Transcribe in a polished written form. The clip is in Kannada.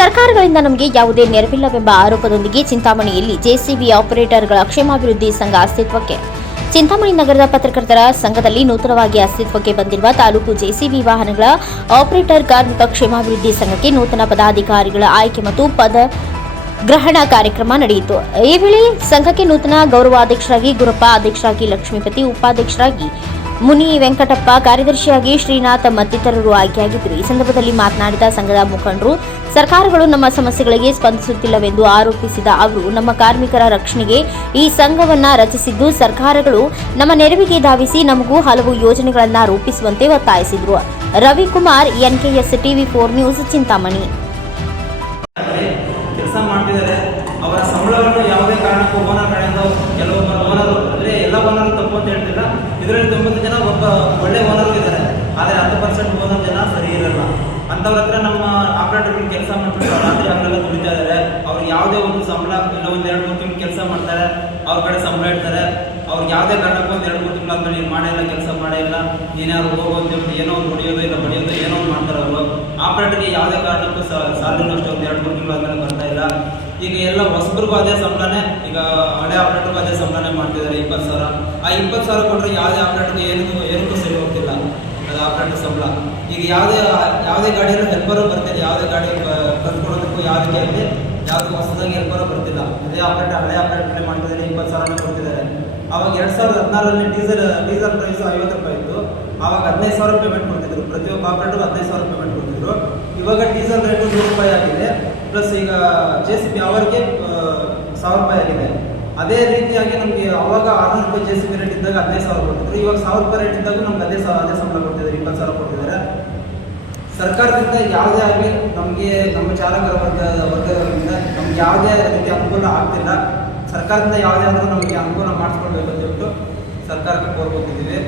ಸರ್ಕಾರಗಳಿಂದ ನಮಗೆ ಯಾವುದೇ ನೆರವಿಲ್ಲವೆಂಬ ಆರೋಪದೊಂದಿಗೆ ಚಿಂತಾಮಣಿಯಲ್ಲಿ ಜೆಸಿಬಿ ಆಪರೇಟರ್ಗಳ ಕ್ಷೇಮಾಭಿವೃದ್ಧಿ ಸಂಘ ಅಸ್ತಿತ್ವಕ್ಕೆ. ಚಿಂತಾಮಣಿ ನಗರದ ಪತ್ರಕರ್ತರ ಸಂಘದಲ್ಲಿ ನೂತನವಾಗಿ ಅಸ್ತಿತ್ವಕ್ಕೆ ಬಂದಿರುವ ತಾಲೂಕು ಜೆಸಿಬಿ ವಾಹನಗಳ ಆಪರೇಟರ್ ಕಾರ್ಮಿಕ ಕ್ಷೇಮಾಭಿವೃದ್ಧಿ ಸಂಘಕ್ಕೆ ನೂತನ ಪದಾಧಿಕಾರಿಗಳ ಆಯ್ಕೆ ಮತ್ತು ಪದ ಗ್ರಹಣ ಕಾರ್ಯಕ್ರಮ ನಡೆಯಿತು. ಈ ವೇಳೆ ಸಂಘಕ್ಕೆ ನೂತನ ಗೌರವಾಧ್ಯಕ್ಷರಾಗಿ ಗುರಪ್ಪ, ಅಧ್ಯಕ್ಷರಾಗಿ ಲಕ್ಷ್ಮೀಪತಿ, ಉಪಾಧ್ಯಕ್ಷರಾಗಿ ಮುನಿ ವೆಂಕಟಪ್ಪ, ಕಾರ್ಯದರ್ಶಿಯಾಗಿ ಶ್ರೀನಾಥ್ ಮತ್ತಿತರರು ಆಯ್ಕೆಯಾಗಿದ್ದರು. ಈ ಸಂದರ್ಭದಲ್ಲಿ ಮಾತನಾಡಿದ ಸಂಘದ ಮುಖಂಡರು, ಸರ್ಕಾರಗಳು ನಮ್ಮ ಸಮಸ್ಯೆಗಳಿಗೆ ಸ್ಪಂದಿಸುತ್ತಿಲ್ಲವೆಂದು ಆರೋಪಿಸಿದ ಅವರು, ನಮ್ಮ ಕಾರ್ಮಿಕರ ರಕ್ಷಣೆಗೆ ಈ ಸಂಘವನ್ನ ರಚಿಸಿದ್ದು, ಸರ್ಕಾರಗಳು ನಮ್ಮ ನೆರವಿಗೆ ಧಾವಿಸಿ ನಮಗೂ ಹಲವು ಯೋಜನೆಗಳನ್ನು ರೂಪಿಸುವಂತೆ ಒತ್ತಾಯಿಸಿದರು. Ravikumar, NKS TV4 news, Chintamani. ಕೆಲಸ ಮಾಡ್ತಿದ್ದಾರೆ. ಅವರ ಸಂಬಳವನ್ನು ಯಾವುದೇ ಕಾರಣಕ್ಕೂ ಓನರ್ ಕಡೆಯಿಂದ ಕೆಲವೊಬ್ಬರ ಓನರು ಅಂದರೆ ಎಲ್ಲ ಓನರು ತಪ್ಪು ಅಂತ ಹೇಳ್ತಿಲ್ಲ. ಇದರಲ್ಲಿ 90 ಜನ ಒಬ್ಬ ಒಳ್ಳೆ ಓನರು ಇದ್ದಾರೆ, ಆದರೆ 10% ಓನರ್ ಜನ ಸರಿ ಇರಲ್ಲ. ಅಂಥವ್ರ ಹತ್ರ ನಮ್ಮ ಆಪರೇಟರ್ಗಳು ಕೆಲಸ ಮಾಡ್ಬಿಟ್ಟು ರಾತ್ರಿ ಹಗಲೆಲ್ಲ ದುಡಿತಾ ಇದ್ದಾರೆ. ಅವ್ರಿಗೆ ಯಾವುದೇ ಒಂದು ಸಂಬಳ ಇಲ್ಲ, ಒಂದು 2-3 ತಿಂಗಳು ಕೆಲಸ ಮಾಡ್ತಾರೆ, ಅವ್ರ ಕಡೆ ಸಂಬಳ ಇಡ್ತಾರೆ. ಅವ್ರಿಗೆ ಯಾವುದೇ ಕಾರಣಕ್ಕೂ ಒಂದು 2-3 ತಿಂಗಳು ಆದ್ಮೇಲೆ ನೀನು ಮಾಡೇ ಇಲ್ಲ, ಕೆಲಸ ಮಾಡೇ ಇಲ್ಲ, ನೀನ್ಯಾರು ಹೋಗೋದು ಏನೋ ಒಂದು ಹೊಡಿಯೋದು ಇಲ್ಲ ಬಡಿಯೋದು ಏನೋ ಒಂದು ಮಾಡ್ತಾರೆ ಅವರು. ಆಪರೇಟರ್ಗೆ ಯಾವುದೇ ಕಾರಣಕ್ಕೂ ಸಾಲನೂ ಅಷ್ಟೇ ಒಂದು 2-3 ತಿಂಗಳು ಆದ್ಮೇಲೆ ಬರ್ತಾ ಇಲ್ಲ. ಈಗ ಎಲ್ಲ ಹೊಸಬ್ರಿಗೂ ಅದೇ ಸಂಬಳನೇ, ಈಗ ಹಳೆ ಆಪರೇಟರ್ಗೂ ಅದೇ ಸಂಬಳನೇ ಮಾಡ್ತಿದ್ದಾರೆ 20,000. ಆ 20,000 ಕೊಟ್ಟರೆ ಯಾವುದೇ ಆಪರೇಟರ್ಗೆ ಏನಕ್ಕೂ ಸರಿ ಹೋಗ್ತಿಲ್ಲ ಅದು ಆಪರೇಟರ್ ಸಂಬಳ. ಈಗ ಯಾವುದೇ ಗಾಡಿಯಲ್ಲೂ ಹೆಲ್ಪರು ಬರ್ತಿದೆ, ಯಾವುದೇ ಗಾಡಿ ಕಲ್ತ್ಕೊಳ್ಳೋದಕ್ಕೂ ಯಾವುದಕ್ಕೆ ಆಗಲಿ ಯಾವುದಕ್ಕೂ ಹೊಸದಾಗಿ ಹೆಲ್ಪರು ಬರ್ತಿಲ್ಲ. ಅದೇ ಹಳೆ ಆಪರೇಟರ್ನೇ ಮಾಡ್ತಿದ್ದಾರೆ, 20,000 ಕೊಡ್ತಿದ್ದಾರೆ. ಆವಾಗ 2016ರಲ್ಲಿ ಡೀಸೆಲ್ ಪ್ರೈಸು 50 ರೂಪಾಯಿ ಇತ್ತು. ಆವಾಗ 15,000 ಪೇಮೆಂಟ್ ಕೊಡ್ತಿದ್ರು, ಪ್ರತಿಯೊಬ್ಬ ಆಪರೇಟರ್ 15,000 ಪೇಮೆಂಟ್ ಕೊಡ್ತಿದ್ರು. ಇವಾಗ ಡೀಸೆಲ್ ರೇಟು 100 ರೂಪಾಯಿ ಆಗಿದೆ, ಪ್ಲಸ್ ಈಗ JCB ಅವರಿಗೆ 1,000 ರೂಪಾಯಿ ಆಗಿದೆ. ಅದೇ ರೀತಿಯಾಗಿ ನಮಗೆ ಅವಾಗ 600 ರೂಪಾಯಿ JCB ರೇಟ್ ಇದ್ದಾಗ 15,000 ಕೊಡ್ತಿದ್ರು. ಇವಾಗ 1,000 ರೂಪಾಯಿ ರೇಟ್ ಇದ್ದಾಗ ನಮ್ಗೆ ಅದೇ ಸಂಬಳ ಕೊಡ್ತಿದ್ದಾರೆ, 20,000 ಕೊಡ್ತಿದ್ದಾರೆ. ಸರ್ಕಾರದಿಂದ ಯಾವುದೇ ಆಗಲಿ ನಮಗೆ ನಮ್ಮ ಚಾಲಕರ ವರ್ಗದವರಿಂದ ನಮ್ಗೆ ಯಾವುದೇ ರೀತಿ ಅನುಕೂಲ ಆಗ್ತಿಲ್ಲ. ಸರ್ಕಾರದಿಂದ ಯಾವುದೇ ಆದರೂ ನಮಗೆ ಅನುಕೂಲ ಮಾಡಿಸ್ಕೊಳ್ಬೇಕಂತ ಹೇಳ್ಬಿಟ್ಟು ಸರ್ಕಾರಕ್ಕೆ ಕೋರ್ಕೊತಿದ್ದೀವಿ.